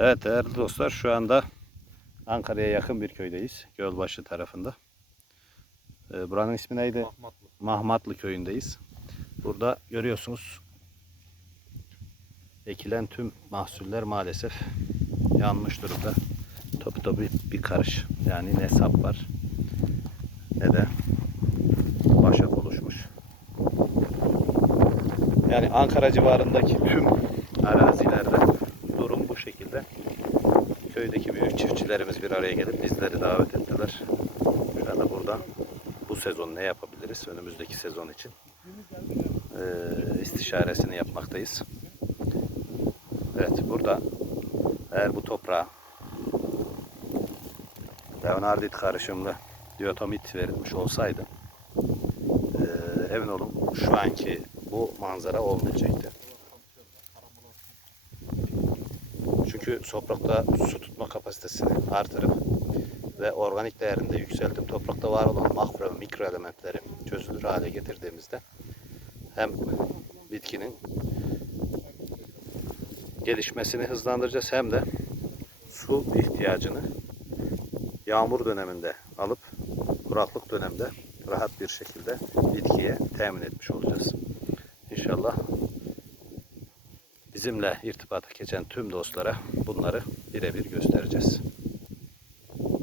Evet değerli dostlar şu anda Ankara'ya yakın bir köydeyiz. Gölbaşı tarafında. Ee, buranın ismi neydi? Mahmatlı. Mahmatlı köyündeyiz. Burada görüyorsunuz ekilen tüm mahsuller maalesef yanmış durumda. Topu topu bir karış. Yani ne sap var ne de başak oluşmuş. Yani Ankara civarındaki tüm arazilerde. Köydeki büyük çiftçilerimiz bir araya gelip bizleri davet ettiler. Şu anda burada bu sezon ne yapabiliriz önümüzdeki sezon için eee, istişaresini yapmaktayız. Evet burada eğer bu toprağa Leonardit karışımlı diotomit verilmiş olsaydı eee emin olun şu anki bu manzara olmayacaktı. Çünkü toprakta su tutma kapasitesini artırıp ve organik değerini de yükseltip toprakta var olan makro ve mikro elementleri çözülür hale getirdiğimizde hem bitkinin gelişmesini hızlandıracağız hem de su ihtiyacını yağmur döneminde alıp kuraklık döneminde rahat bir şekilde bitkiye temin etmiş olacağız. İnşallah bizimle irtibata geçen tüm dostlara bunları birebir göstereceğiz.